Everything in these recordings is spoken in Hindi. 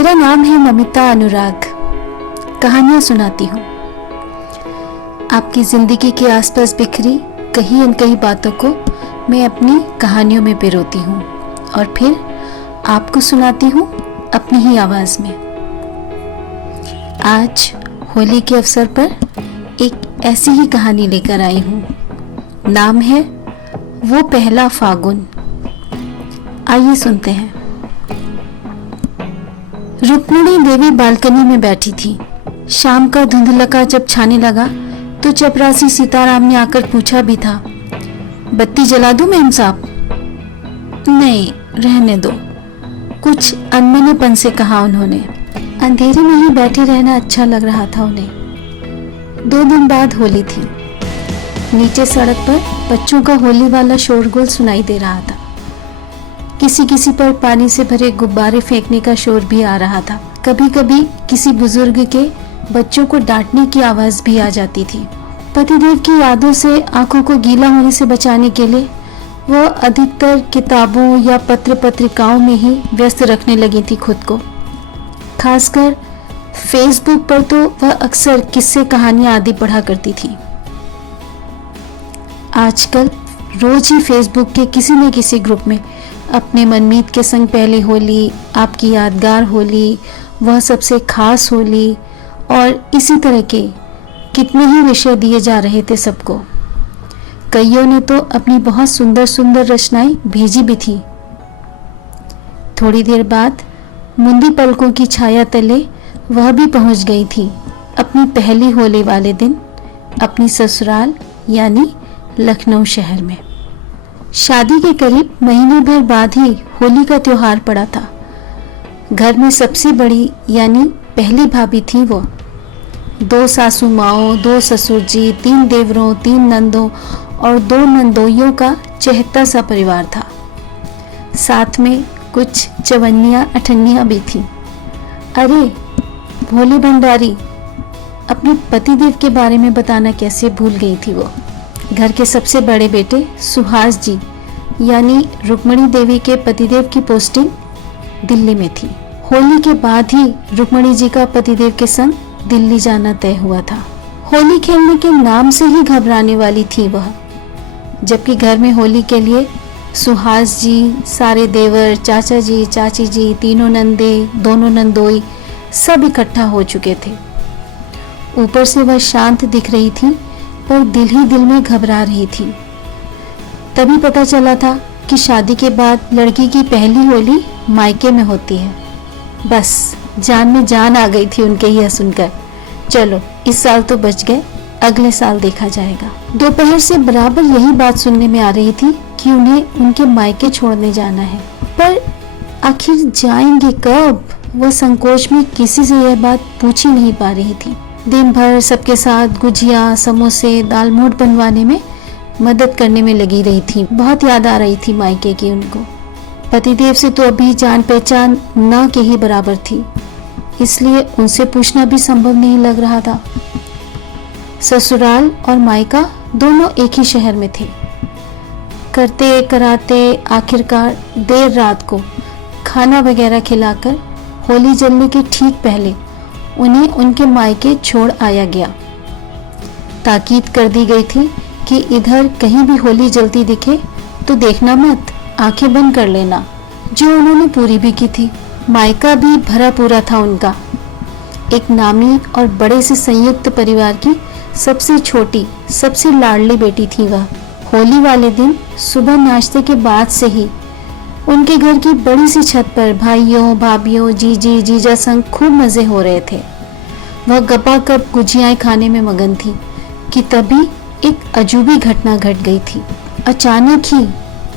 मेरा नाम है नमिता अनुराग। कहानियां सुनाती हूँ। आपकी जिंदगी के आसपास बिखरी कहीं अनकही बातों को मैं अपनी कहानियों में पिरोती हूँ और फिर आपको सुनाती हूँ अपनी ही आवाज में। आज होली के अवसर पर एक ऐसी ही कहानी लेकर आई हूँ। नाम है वो पहला फागुन। आइए सुनते हैं। रुक्मिणी देवी बालकनी में बैठी थी। शाम का धुंधलका जब छाने लगा तो चपरासी सीताराम ने आकर पूछा भी था, बत्ती जला दूं मेम साहब? नहीं, रहने दो, कुछ अनमनेपन से कहा उन्होंने। अंधेरे में ही बैठे रहना अच्छा लग रहा था उन्हें। 2 दिन बाद होली थी। नीचे सड़क पर बच्चों का होली वाला शोरगुल सुनाई दे रहा था। किसी किसी पर पानी से भरे गुब्बारे फेंकने का शोर भी आ रहा था। कभी कभी किसी बुजुर्ग के बच्चों को डांटने की आवाज भी आ जाती थी। पतिदेव की यादों से आंखों को गीला होने से बचाने के लिए वह अधिकतर किताबों या पत्र पत्रिकाओं में ही व्यस्त रखने लगी थी खुद को। खासकर फेसबुक पर तो वह अक्सर किस्से कहानियां आदि पढ़ा करती थी। आजकल रोज ही फेसबुक के किसी न किसी ग्रुप में अपने मनमीत के संग पहली होली, आपकी यादगार होली, वह सबसे खास होली और इसी तरह के कितने ही विषय दिए जा रहे थे सबको। कईयों ने तो अपनी बहुत सुंदर सुंदर रचनाएं भेजी भी थी। थोड़ी देर बाद मुंदी पलकों की छाया तले वह भी पहुंच गई थी अपनी पहली होली वाले दिन अपनी ससुराल यानी लखनऊ शहर में। शादी के करीब महीने भर बाद ही होली का त्योहार पड़ा था। घर में सबसे बड़ी यानी पहली भाभी थी वो। 2 सासू माओं, 2 ससुर जी, 3 देवरों, 3 नंदों और 2 नंदोइयों का चहेता सा परिवार था। साथ में कुछ चवन्नियां अठन्नियां भी थी। अरे भोली भंडारी, अपने पतिदेव के बारे में बताना कैसे भूल गई थी वो। घर के सबसे बड़े बेटे सुहास जी यानी रुक्मिणी देवी के पतिदेव की पोस्टिंग दिल्ली में थी। होली के बाद ही रुक्मिणी जी का पतिदेव के संग दिल्ली जाना तय हुआ था। होली खेलने के नाम से ही घबराने वाली थी वह। जबकि घर में होली के लिए सुहास जी, सारे देवर, चाचा जी, चाची जी, तीनों नंदे, दोनों नंदोई सब इकट्ठा हो चुके थे। ऊपर से वह शांत दिख रही थी पर दिल ही दिल में घबरा रही थी। तभी पता चला था कि शादी के बाद लड़की की पहली होली मायके में होती है। बस जान में जान आ गई थी उनके यह सुनकर। चलो इस साल तो बच गए, अगले साल देखा जाएगा। दोपहर से बराबर यही बात सुनने में आ रही थी कि उन्हें उनके मायके छोड़ने जाना है, पर आखिर जाएंगे कब? वह संकोच में किसी से यह बात पूछ ही नहीं पा रही थी। दिन भर सबके साथ गुजिया, समोसे, दाल मोठ बनवाने में मदद करने में लगी रही थी। बहुत याद आ रही थी मायके की उनको। पतिदेव से तो अभी जान पहचान न के ही बराबर थी, इसलिए उनसे पूछना भी संभव नहीं लग रहा था। ससुराल और मायका दोनों एक ही शहर में थे। करते कराते आखिरकार देर रात को खाना वगैरह खिलाकर होली जलने के ठीक पहले उन्हें उनके मायके छोड़ आया गया। ताकीद कर दी गई थी कि इधर कहीं भी होली जलती दिखे तो देखना मत, आंखें बंद कर लेना, जो उन्होंने पूरी भी की थी। मायका भी भरा पूरा था उनका। एक नामी और बड़े से संयुक्त परिवार की सबसे छोटी, सबसे लाडली बेटी थी वह। होली वाले दिन सुबह नाश्ते के बाद से ही उनके घर की बड़ी सी छत पर भाइयों, भाभियों, जीजी, जीजा संग खूब मजे हो रहे थे। वह गपागप गुजियाएं खाने में मगन थी कि तभी एक अजूबी घटना घट गई थी। अचानक ही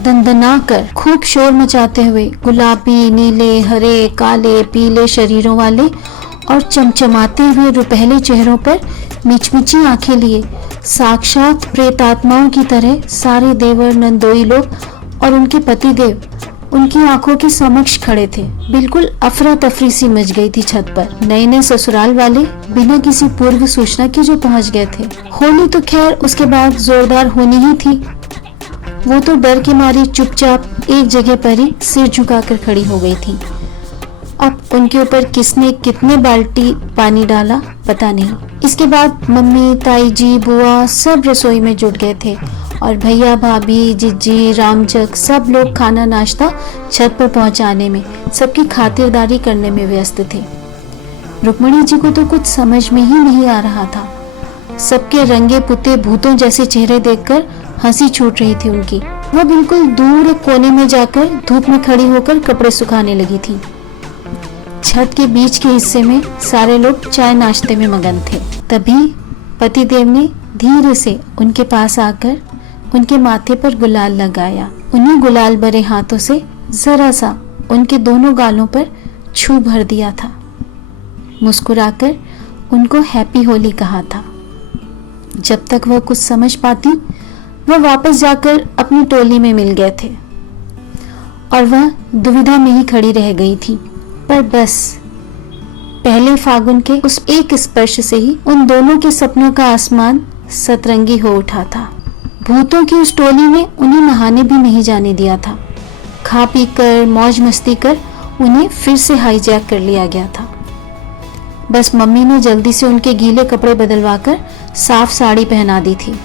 दंदना कर खूब शोर मचाते हुए गुलाबी, नीले, हरे, काले, पीले शरीरों वाले और चमचमाते हुए रुपहले चेहरों पर मिचमिची आंखें लिए साक्षात प्रेतात्माओं की तरह सारे देवर, नंदोई लोग और उनके पतिदेव उनकी आंखों के समक्ष खड़े थे। बिल्कुल अफरा तफरी सी मच गई थी छत पर। नए नए ससुराल वाले बिना किसी पूर्व सूचना के जो पहुंच गए थे। होली तो खैर उसके बाद जोरदार होनी ही थी। वो तो डर के मारे चुपचाप एक जगह पर ही सिर झुकाकर खड़ी हो गई थी। अब उनके ऊपर किसने कितने बाल्टी पानी डाला पता नहीं। इसके बाद मम्मी, ताई जी, बुआ सब रसोई में जुट गए थे और भैया, भाभी, जिज्जी, रामचक सब लोग खाना नाश्ता छत पर पहुंचाने में, सबकी खातिरदारी करने में व्यस्त थे। रुक्मणी जी को तो कुछ समझ में ही नहीं आ रहा था। सबके रंगे पुते भूतों जैसे चेहरे देखकर हंसी छूट रही थी उनकी। वह बिल्कुल दूर एक कोने में जाकर धूप में खड़ी होकर कपड़े सुखाने लगी थी। छत के बीच के हिस्से में सारे लोग चाय नाश्ते में मगन थे। तभी पतिदेव ने धीरे से उनके पास आकर उनके माथे पर गुलाल लगाया। उन्हीं गुलाल भरे हाथों से जरा सा उनके दोनों गालों पर छू भर दिया था। मुस्कुराकर उनको हैप्पी होली कहा था। जब तक वह कुछ समझ पाती, वह वापस जाकर अपनी टोली में मिल गए थे और वह दुविधा में ही खड़ी रह गई थी। पर बस पहले फागुन के उस एक स्पर्श से ही उन दोनों के सपनों का आसमान सतरंगी हो उठा था। भूतों की उस टोली ने उन्हें नहाने भी नहीं जाने दिया था। खा पी कर मौज मस्ती कर उन्हें फिर से हाईजैक कर लिया गया था। बस मम्मी ने जल्दी से उनके गीले कपड़े बदलवाकर साफ साड़ी पहना दी थी।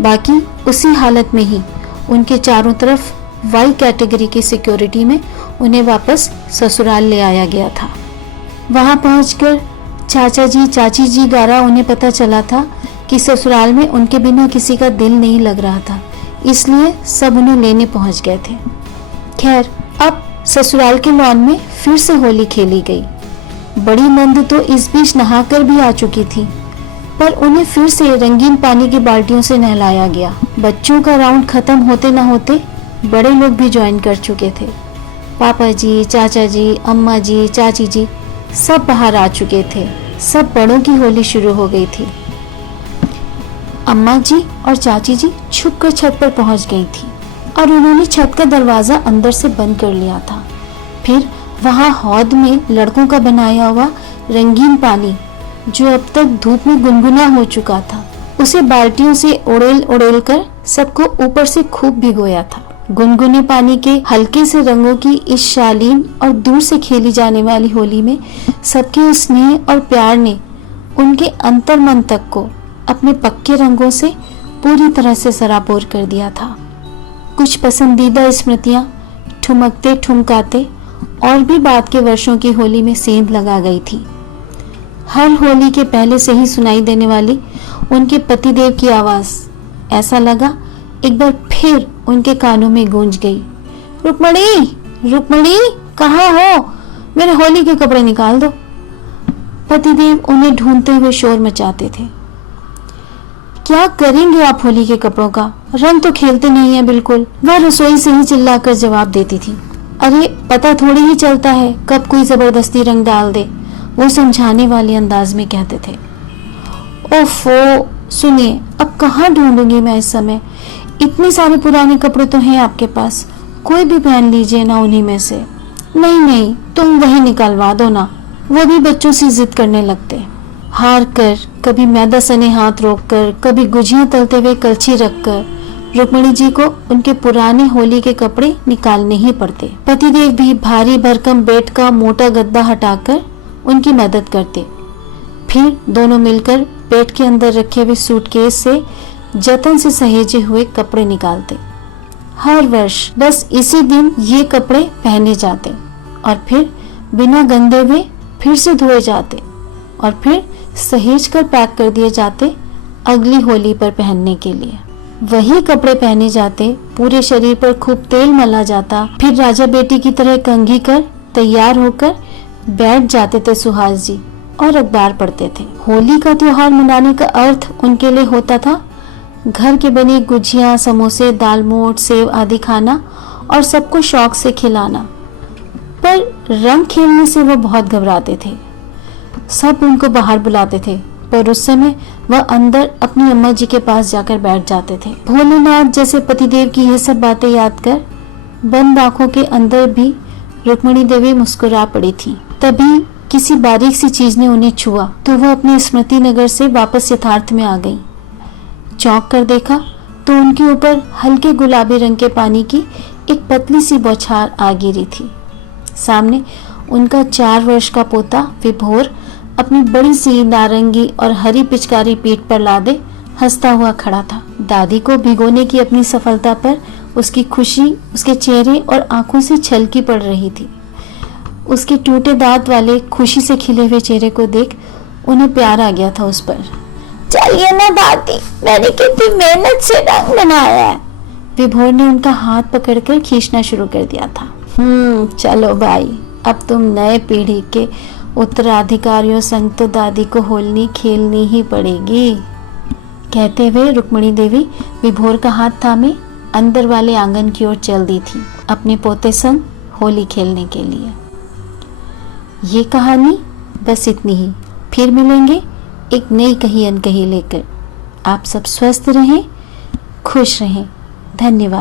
बाकी उसी हालत में ही उनके चारों तरफ वाई कैटेगरी की सिक्योरिटी में उन्हें वापस ससुराल ले आया गया था। वहां पहुंचकर चाचा जी, चाची जी गारा उन्हें पता चला था कि ससुराल में उनके बिना किसी का दिल नहीं लग रहा था, इसलिए सब उन्हें लेने पहुंच गए थे। खैर, अब ससुराल के लॉन में फिर से होली खेली गई। बड़ी नंद तो इस बीच नहाकर भी आ चुकी थी, पर उन्हें फिर से रंगीन पानी की बाल्टियों से नहलाया गया। बच्चों का राउंड खत्म होते न होते बड़े लोग भी ज्वाइन कर चुके थे। पापा जी, चाचा जी, अम्मा जी, चाची जी सब बाहर आ चुके थे। सब बड़ों की होली शुरू हो गई थी। अम्मा जी और चाची जी छुपकर छत पर पहुंच गई थी और उन्होंने छत का दरवाजा अंदर से बंद कर लिया था। फिर वहां हौद में लड़कों का बनाया हुआ रंगीन पानी, जो अब तक धूप में गुनगुना हो चुका था, उसे बाल्टियों से उड़ेल उड़ेल कर सबको ऊपर से खूब भिगोया था। गुनगुने पानी के हल्के से रंगों की इस शालीन और दूर से खेली जाने वाली होली में सबके स्नेह और प्यार ने उनके अंतर मन तक को अपने पक्के रंगों से पूरी तरह से सराबोर कर दिया था। कुछ पसंदीदा स्मृतियां ठुमकते ठुमकाते और भी बाद के वर्षों की होली में सेंध लगा गई थी। हर होली के पहले से ही सुनाई देने वाली उनके पतिदेव की आवाज ऐसा लगा एक बार फिर उनके कानों में गूंज गई। रुक्मणी, रुक्मणी, कहाँ हो? मेरे होली के कपड़े निकाल दो। पतिदेव उन्हें ढूंढते हुए शोर मचाते थे। क्या करेंगे आप होली के कपड़ों का? रंग तो खेलते नहीं है बिल्कुल। वह रसोई से ही चिल्लाकर जवाब देती थी। अरे पता थोड़ी ही चलता है कब कोई जबरदस्ती रंग डाल दे, वो समझाने वाले अंदाज में कहते थे। ओफो, सुनिए, अब कहाँ ढूंढूंगी मैं इस समय? इतने सारे पुराने कपड़े तो हैं आपके पास, कोई भी पहन लीजिए ना उन्हीं में से। नहीं नहीं, तुम वही निकलवा दो ना। वो भी बच्चों से जिद करने लगते। हार कर, कभी मैदा सने हाथ रोककर, कभी गुजियां तलते हुए कलछी रखकर रुक्मणी जी को उनके पुराने होली के कपड़े निकालने ही पड़ते। पतिदेव भी भारी भरकम बेड का मोटा गद्दा हटाकर उनकी मदद करते। फिर दोनों मिलकर पेट के अंदर रखे हुए सूटकेस से जतन से सहेजे हुए कपड़े निकालते। हर वर्ष बस इसी दिन ये कपड़े पहने जाते और फिर बिना गंदे हुए फिर से धोए जाते और फिर सहेज कर पैक कर दिए जाते अगली होली पर पहनने के लिए। वही कपड़े पहने जाते, पूरे शरीर पर खूब तेल मला जाता, फिर राजा बेटी की तरह कंघी कर तैयार होकर बैठ जाते थे सुहास जी और अखबार पढ़ते थे। होली का त्योहार मनाने का अर्थ उनके लिए होता था घर के बने गुजिया, समोसे, दालमोट, सेव आदि खाना और सबको शौक से खिलाना। पर रंग खेलने से वह बहुत घबराते थे। सब उनको बाहर बुलाते थे, पर उस समय वह अंदर अपनी अम्मा जी के पास जाकर बैठ जाते थे। भोलेनाथ जैसे पतिदेव की यह सब बातें याद कर बंद आंखों के अंदर भी रुक्मणी देवी मुस्कुरा पड़ी थी। तभी किसी बारीक सी चीज ने उन्हें छुआ तो वह अपने स्मृति नगर से वापस यथार्थ में आ गई। चौंक कर देखा तो उनके ऊपर हल्के गुलाबी रंग के पानी की एक पतली सी बौछार आ गिरी थी। सामने उनका 4 वर्ष का पोता विभोर अपनी बड़ी सी नारंगी और हरी पिचकारी पीठ पर लादे हंसता हुआ खड़ा था। दादी को भिगोने की अपनी सफलता पर उसकी खुशी उसके चेहरे और आंखों से छलकी पड़ रही थी। उसके टूटे दांत वाले खुशी से खिले हुए चेहरे को देख उन्हें प्यार आ गया था उस पर। चलिए ना दादी, मैंने कितनी मेहनत से रंग बनाया है। विभोर ने उनका हाथ पकड़कर खींचना शुरू कर दिया था। चलो भाई, अब तुम नए पीढ़ी के उत्तराधिकारियों संग तो दादी को होली खेलनी ही पड़ेगी। कहते हुए रुक्मिणी देवी विभोर का हाथ थामे अंदर वाले आंगन की ओर चल दी थी अपने पोते संग होली खेलने के लिए। ये कहानी बस इतनी ही। फिर मिलेंगे एक नई कही अनकही लेकर। आप सब स्वस्थ रहें, खुश रहें। धन्यवाद।